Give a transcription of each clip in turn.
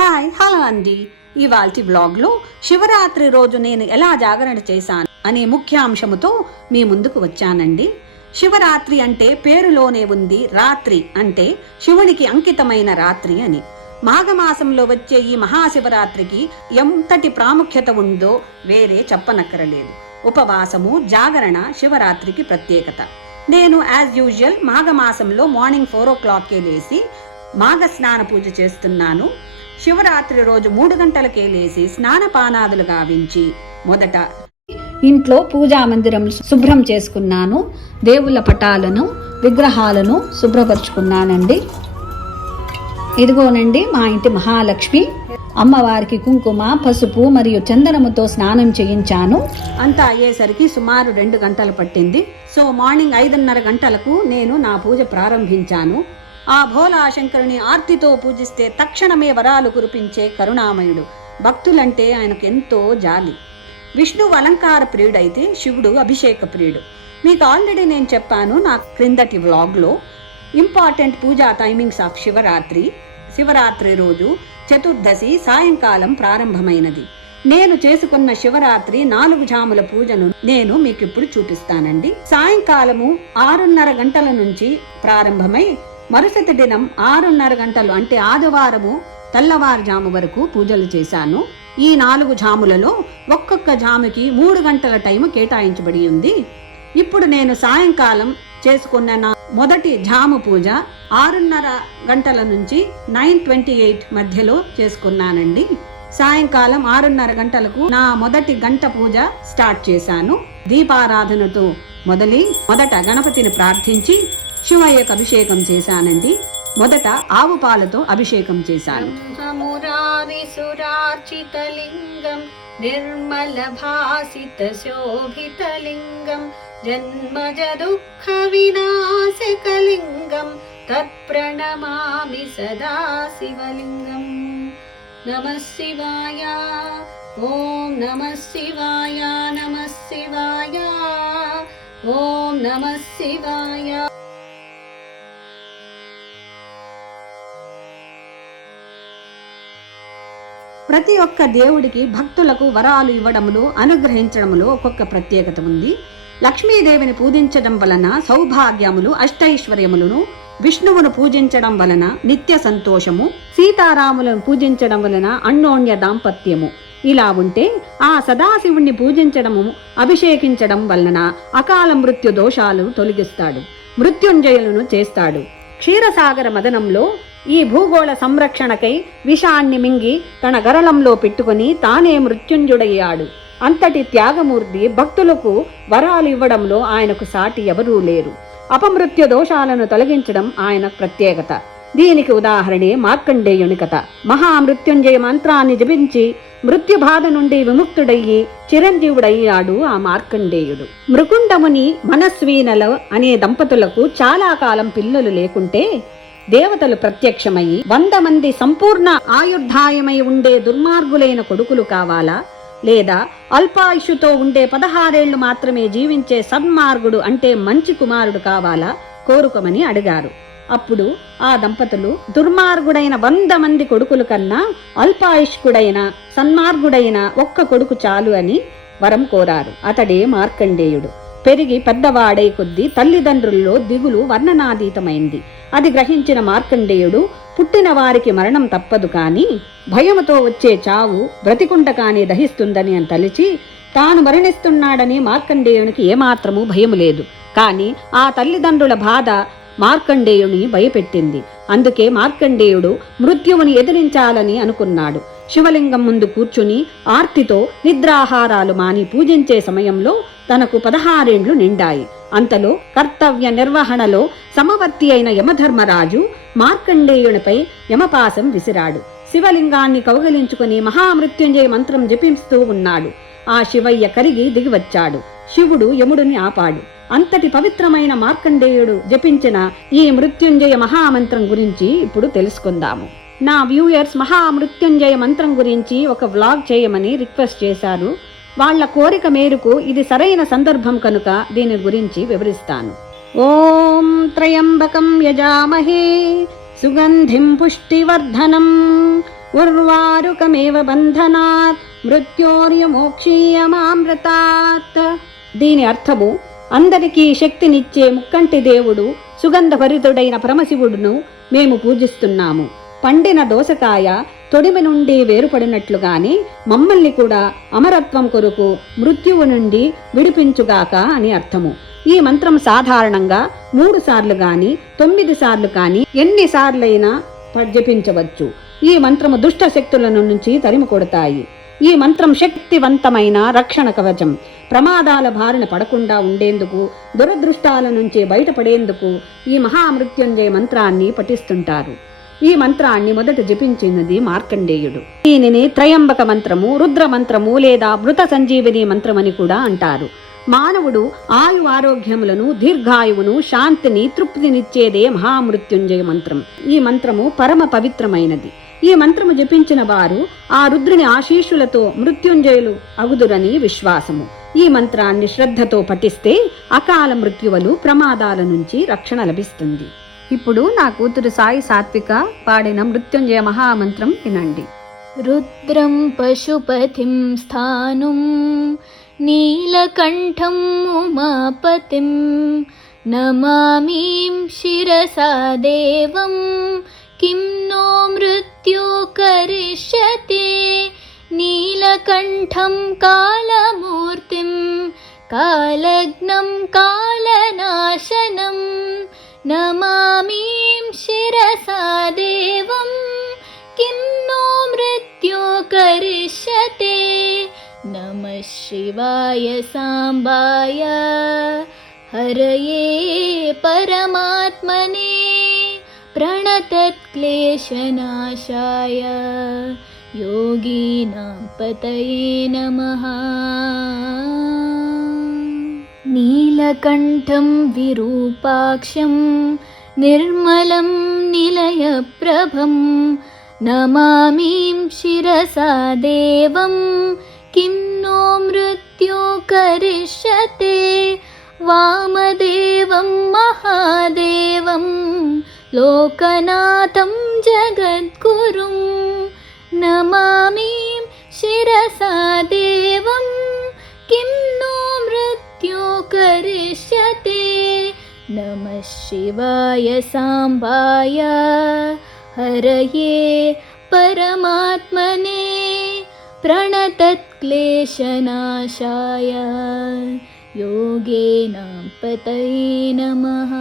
Hi hello అండి. ఇవాల్టి బ్లాగ్లో శివరాత్రి రోజు నేను ఎలా జాగరణ చేశాను అనే ముఖ్యాంశముతో మీ ముందుకు వచ్చానండి. శివరాత్రి అంటే పేరులోనే ఉంది రాత్రి అంటే శివునికి అంకితమైన రాత్రి అని. మాఘమాసంలో వచ్చే ఈ మహాశివరాత్రికి ఎంతటి ప్రాముఖ్యత ఉందో వేరే చెప్పనక్కరలేదు. ఉపవాసము జాగరణ శివరాత్రికి ప్రత్యేకత. నేను యాజ్ యూజువల్ మాఘమాసంలో మార్నింగ్ ఫోర్ ఓ క్లాక్కే లేచి మాఘ స్నాన పూజ చేస్తున్నాను. శివరాత్రి రోజు మూడు గంటలకే లేచి స్నానపానాదులు గావించి మొదట ఇంట్లో పూజా మందిరం శుభ్రం చేసుకున్నాను దేవుళ్ళ పటాలను విగ్రహాలను శుభ్రపరుచుకున్నానండి. ఇదిగోనండి మా ఇంటి మహాలక్ష్మి. అమ్మవారికి కుంకుమ పసుపు మరియు చందనముతో స్నానం చేయించాను. అంతా అయ్యేసరికి సుమారు రెండు గంటలు పట్టింది. సో మార్నింగ్ ఐదున్నర గంటలకు నేను నా పూజ ప్రారంభించాను. ఆ భోలాశంకరుని ఆర్తితో పూజిస్తే తక్షణమే వరాలు కురిపించే కరుణామయుడు. భక్తులంటే ఆయనకు ఎంతో జాలి. విష్ణువు అలంకార ప్రియుడైతే శివుడు అభిషేక ప్రియుడు. మీకు ఆల్రెడీ నేను చెప్పాను నా క్రిందటి వ్లాగ్లో important puja timings of Shivaratri. Shivaratri రోజు చతుర్దశి సాయంకాలం ప్రారంభమైనది. నేను చేసుకున్న శివరాత్రి నాలుగు జాముల పూజను నేను మీకు ఇప్పుడు చూపిస్తానండి. సాయంకాలము ఆరున్నర గంటల నుంచి ప్రారంభమై మరుసటి దినం ఆరున్నర గంటలు అంటే ఆదివారము తెల్లవారుజాము వరకు పూజలు చేశాను. ఈ నాలుగు జాములలో ఒక్కొక్క జాముకి మూడు గంటల టైం కేటాయించబడి ఉంది. ఇప్పుడు నేను సాయంకాలం చేసుకున్న నా మొదటి జాము పూజ ఆరున్నర గంటల నుంచి నైన్ ట్వంటీ ఎయిట్ మధ్యలో చేసుకున్నానండి. సాయంకాలం ఆరున్నర గంటలకు నా మొదటి గంట పూజ స్టార్ట్ చేశాను. దీపారాధనతో మొదలి మొదట గణపతిని ప్రార్థించి శివయ్యకు అభిషేకం చేశానండి. మొదట ఆవు పాలతో అభిషేకం చేశాను. నిర్మల భాసిత శోభితలింగం జన్మజ దుఃఖ వినాశకలింగం తత్ప్రణమామి సదా శివలింగం నమ శివాయ ఓం నమ శివాయ నమ శివాయ ఓం నమ శివాయ. ప్రతి ఒక్క దేవుడికి భక్తులకు వరాలు ఇవ్వడములో అనుగ్రహించడములో ఒక్కొక్క ప్రత్యేకత ఉంది. లక్ష్మీదేవిని పూజించడం వలన సౌభాగ్యములు అష్టైశ్వర్యములను విష్ణువును పూజించడం వలన నిత్య సంతోషము సీతారాములను పూజించడం వలన అన్యోన్య దాంపత్యము. ఇలా ఉంటే ఆ సదాశివుణ్ణి పూజించడము అభిషేకించడం వలన అకాల మృత్యు దోషాలు తొలగిస్తాడు మృత్యుంజయులను చేస్తాడు. క్షీరసాగర మదనంలో ఈ భూగోళ సంరక్షణకై విషాన్ని మింగి తన గరళంలో పెట్టుకుని తానే మృత్యుంజుడయ్యాడు. అంతటి త్యాగమూర్తి భక్తులకు వరాలు ఇవ్వడంలో ఆయనకు సాటి ఎవరూ లేరు. అపమృత్యు దోషాలను తొలగించడం ఆయన ప్రత్యేకత. దీనికి ఉదాహరణే మార్కండేయుని కథ. మహామృత్యుంజయ మంత్రాన్ని జపించి మృత్యుబాధ నుండి విముక్తుడయ్యి చిరంజీవుడయ్యాడు ఆ మార్కండేయుడు. మృకుండముని మనస్వీనల అనే దంపతులకు చాలా కాలం పిల్లలు లేకుంటే దేవతలు ప్రత్యక్షమై వంద మంది సంపూర్ణ ఆయుర్ధాయమై ఉండే దుర్మార్గులైన కొడుకులు కావాలా? లేదా అల్పాయుషుతో ఉండే పదహారేళ్ళు మాత్రమే జీవించే సన్మార్గుడు అంటే మంచి కుమారుడు కావాలా? కోరుకోమని అడిగారు. అప్పుడు ఆ దంపతులు దుర్మార్గుడైన వంద మంది కొడుకుల కన్నా అల్పాయుష్కుడైన సన్మార్గుడైన ఒక్క కొడుకు చాలు అని వరం కోరారు. అతడే మార్కండేయుడు. పెరిగి పెద్దవాడై కొద్దీ తల్లిదండ్రుల్లో దిగులు వర్ణనాతీతమైంది. అది గ్రహించిన మార్కండేయుడు పుట్టిన వారికి మరణం తప్పదు కానీ భయముతో వచ్చే చావు బ్రతికుంట కాని దహిస్తుందని అని తలిచి తాను మరణిస్తున్నాడని మార్కండేయునికి ఏమాత్రము భయము లేదు. కానీ ఆ తల్లిదండ్రుల బాధ మార్కండేయుని భయపెట్టింది. అందుకే మార్కండేయుడు మృత్యువుని ఎదిరించాలని అనుకున్నాడు. శివలింగం ముందు కూర్చుని ఆర్తితో నిద్రాహారాలు మాని పూజించే సమయంలో తనకు పదహారేండ్లు నిండాయి. అంతలో కర్తవ్య నిర్వహణలో సమవర్తి అయిన యమధర్మరాజు మార్కండేయునిపై యమపాసం విసిరాడు. శివలింగాన్ని కౌగలించుకుని మహామృత్యుంజయ మంత్రం జపిస్తూ ఉన్నాడు. ఆ శివయ్య కరిగి దిగివచ్చాడు. శివుడు యముడిని ఆపాడు. అంతటి పవిత్రమైన మార్కండేయుడు జపించిన ఈ మృత్యుంజయ మహామంత్రం గురించి ఇప్పుడు తెలుసుకుందాము. నా వ్యూయర్స్ మహామృత్యుంజయ మంత్రం గురించి ఒక వ్లాగ్ చేయమని రిక్వెస్ట్ చేశారు. వాళ్ళ కోరిక మేరకు ఇది సరైన సందర్భం కనుక దీని గురించి వివరిస్తాను. ఓం త్రయంబకం యజామహే సుగంధిం పుష్టివర్ధనం ఉర్వారుకమేవ బంధనాత్ మృత్యోర్యమోక్షీయమామృతాత్. దీని అర్థము అందరికీ శక్తినిచ్చే ముక్కంటి దేవుడు సుగంధభరితుడైన పరమశివుడును మేము పూజిస్తున్నాము. పండిన దోసకాయ తొడిమి నుండి వేరుపడినట్లుగానే మమ్మల్ని కూడా అమరత్వం కొరకు మృత్యువు నుండి విడిపించుగాక అని అర్థము. ఈ మంత్రం సాధారణంగా మూడు సార్లు గాని తొమ్మిది సార్లు కానీ ఎన్నిసార్లైనా జపించవచ్చు. ఈ మంత్రము దుష్ట శక్తులను నుంచి తరిమి కొడతాయి. ఈ మంత్రం శక్తివంతమైన రక్షణ కవచం. ప్రమాదాల బారిన పడకుండా ఉండేందుకు దురదృష్టాల నుంచి బయటపడేందుకు ఈ మహామృత్యుంజయ మంత్రాన్ని పఠిస్తుంటారు. ఈ మంత్రాన్ని మొదట జపించినది మార్కండేయుడు. దీనిని త్రయంబక మంత్రము రుద్ర మంత్రము లేదా మృత సంజీవిని మంత్రమని కూడా అంటారు. మానవుడు ఆయు ఆరోగ్యములను దీర్ఘాయువును శాంతిని తృప్తినిచ్చేదే మహామృత్యుంజయ మంత్రం. ఈ మంత్రము పరమ పవిత్రమైనది. ఈ మంత్రము జపించిన వారు ఆ రుద్రుని ఆశీషులతో మృత్యుంజయులు అగుదురని విశ్వాసము. ఈ మంత్రాన్ని శ్రద్ధతో పఠిస్తే అకాల మృత్యువులు ప్రమాదాల నుంచి రక్షణ లభిస్తుంది. ఇప్పుడు నా కూతురు సాయి సాత్విక పాడిన మృత్యుంజయ మహామంత్రం వినండి. రుద్రం పశుపతిం స్థానం నీలకంఠం ఉమాపతిం నమామీం శిరసా దేవం కిం నో మృత్యు కరిష్యతే నీలకంఠం కాలమూర్తిం కాలగ్నం కాలనాశనం. नमामिं शिरसा देवं किं नो मृत्यो करिष्यते नमः शिवाय साम्बाय हरये परमात्मने प्रणतत्क्लेशनाशाय योगीनां पतये नमः नीलकण्ठं विरूपाक्षं निर्मलं निलयप्रभं नमामिं शिरसा देवं किं नो मृत्यो करिष्यते वामदेवं महादेवं लोकनाथं जगद्गुरुं नमामिं शिरसा देवं नमः शिवाय साम्बाय हरये परमात्मने प्रणतत्क्लेशनाशाय योगेनां पतये नमः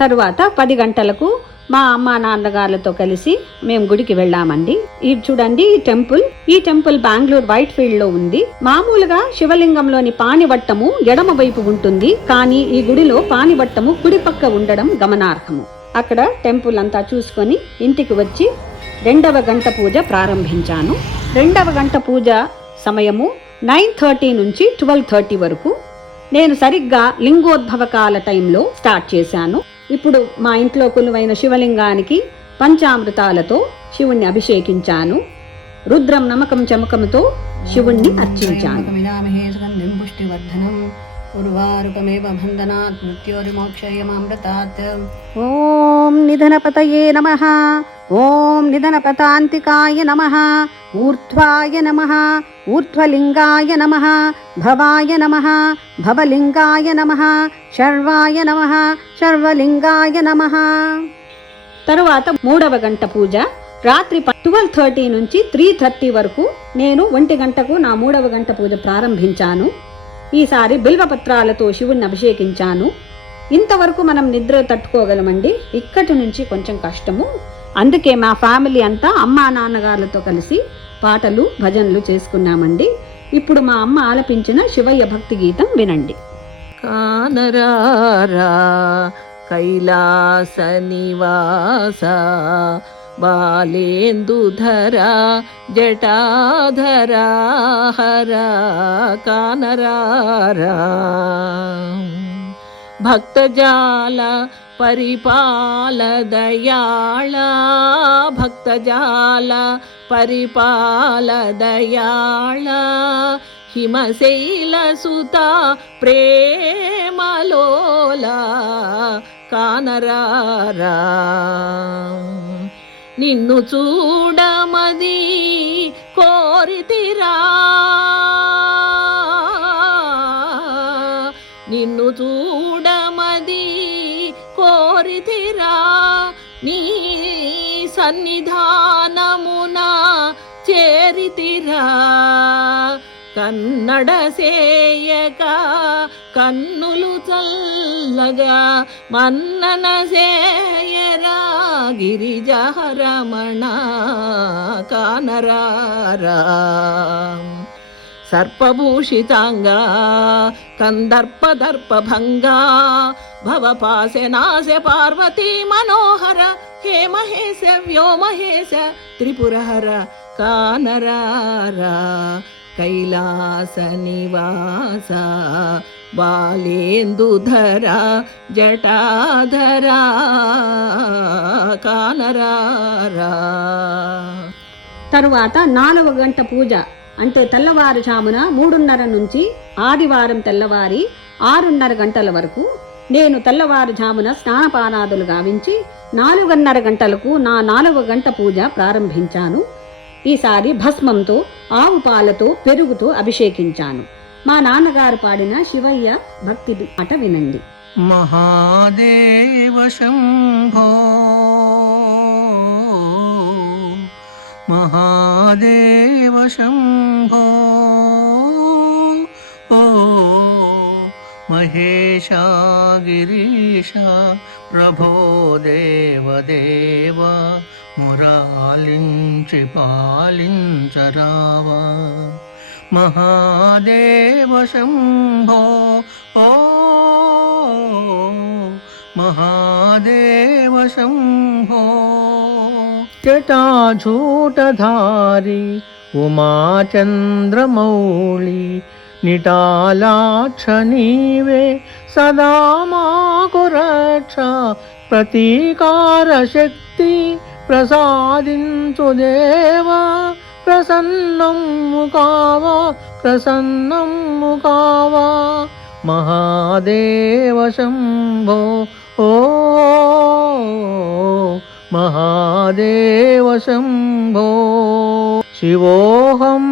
తరువాత పది గంటలకు మా అమ్మ నాన్నగారులతో కలిసి మేము గుడికి వెళ్ళామండి. ఇది చూడండి ఈ టెంపుల్. ఈ టెంపుల్ బెంగళూరు వైట్ ఫీల్డ్లో ఉంది. మామూలుగా శివలింగంలోని పానివట్టము ఎడమ వైపు ఉంటుంది. కానీ ఈ గుడిలో పానివట్టము కుడి పక్క ఉండడం గమనార్హము. అక్కడ టెంపుల్ అంతా చూసుకొని ఇంటికి వచ్చి రెండవ గంట పూజ ప్రారంభించాను. రెండవ గంట పూజ సమయము నైన్ థర్టీ నుంచి ట్వెల్వ్ థర్టీ వరకు. నేను సరిగ్గా లింగోద్భవ కాల టైంలో స్టార్ట్ చేశాను. ఇప్పుడు మా ఇంట్లో కొలువైన శివలింగానికి పంచామృతాలతో శివుణ్ణి అభిషేకించాను. రుద్రం నమకం చమకంతో శివుణ్ణి అర్చించాను. ఓం నిధనపతయే నమ. ఓం నిధనపతాంతికాయ నమ ఊర్ధ్వాయ నమ ఊర్ధ్వలింగాయ నమ భవాయ నమ భవలింగాయ నమ శర్వాయ నమ శర్వలింగాయ నమ. తరువాత మూడవ గంట పూజ. రాత్రి ట్వెల్వ్ థర్టీ నుంచి త్రీ థర్టీ వరకు నేను ఒంటి గంటకు నా మూడవ గంట పూజ ప్రారంభించాను. ఈసారి బిల్వపత్రాలతో శివుణ్ణి అభిషేకించాను. ఇంతవరకు మనం నిద్ర తట్టుకోగలమండి. ఇక్కడి నుంచి కొంచెం కష్టము. అందుకే మా ఫ్యామిలీ అంతా అమ్మా నాన్నగారులతో కలిసి పాటలు భజనలు చేసుకున్నామండి. ఇప్పుడు మా అమ్మ ఆలపించిన శివయ్య భక్తి గీతం వినండి. కానరారా కైలాస నివాస బాలేందుధరా జటాధరా హర కానరారా. భక్తజాల పరిపాల దయాళ భక్తజాల పరిపాల దయాళ. హిమశైల సుత ప్రేమలోల కానరారా. నిన్ను చూడమది కోరితిరా. సన్నిధానమున చేరితిరా. కన్నడ సేయక కన్నులు చల్లగా మన్నన సేయరా. గిరిజహరమణ కానరారా. సర్పభూషితాంగా కందర్పదర్పభంగా భవపాశనాశ పార్వతీ మనోహర హే మహేశ వ్యోమహేశ త్రిపురహర కానరారా కైలాస నివాస బాలేందుధర జటాధరా కానరారా తరువాత నాలుగు గంట పూజ అంటే తెల్లవారుజామున మూడున్నర నుంచి ఆదివారం తెల్లవారి ఆరున్నర గంటల వరకు నేను తెల్లవారుజామున స్నానపానాదులు గావించి నాలుగున్నర గంటలకు నా నాలుగు గంట పూజ ప్రారంభించాను. ఈసారి భస్మంతో ఆవు పాలతో పెరుగుతో అభిషేకించాను. మా నాన్నగారు పాడిన శివయ్య భక్తి పాట వినండి. మహాదేవ శంభో महादेव शम्भो ओ महेशा गिरीशा प्रभो देवदेव मुरालिञ्चि पालिञ्चरावा महादेव शम्भो ओ महादेव शम्भो జటాజూటధారి ఉమాచంద్రమౌళి నిటాలాక్ష నీవే సదా మాకు రక్ష ప్రతీకార శక్తి ప్రసాదించు దేవా ప్రసన్నము కావా ప్రసన్నము కావా మహాదేవ శంభో ఓ మహాదేవ శంభో. శివోహం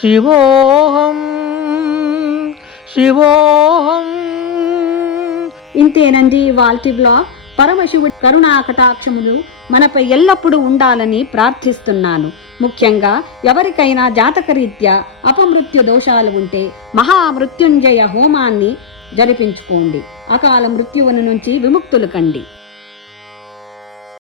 శివోహం శివోహం. ఇంతేనండి వాల్టి బ్లాగ్. పరమశివుడి కరుణా కటాక్షములు మనపై ఎల్లప్పుడూ ఉండాలని ప్రార్థిస్తున్నాను. ముఖ్యంగా ఎవరికైనా జాతకరీత్యా అపమృత్యు దోషాలు ఉంటే మహామృత్యుంజయ హోమాన్ని జరిపించుకోండి. అకాల మృత్యువుని నుంచి విముక్తులు కండి.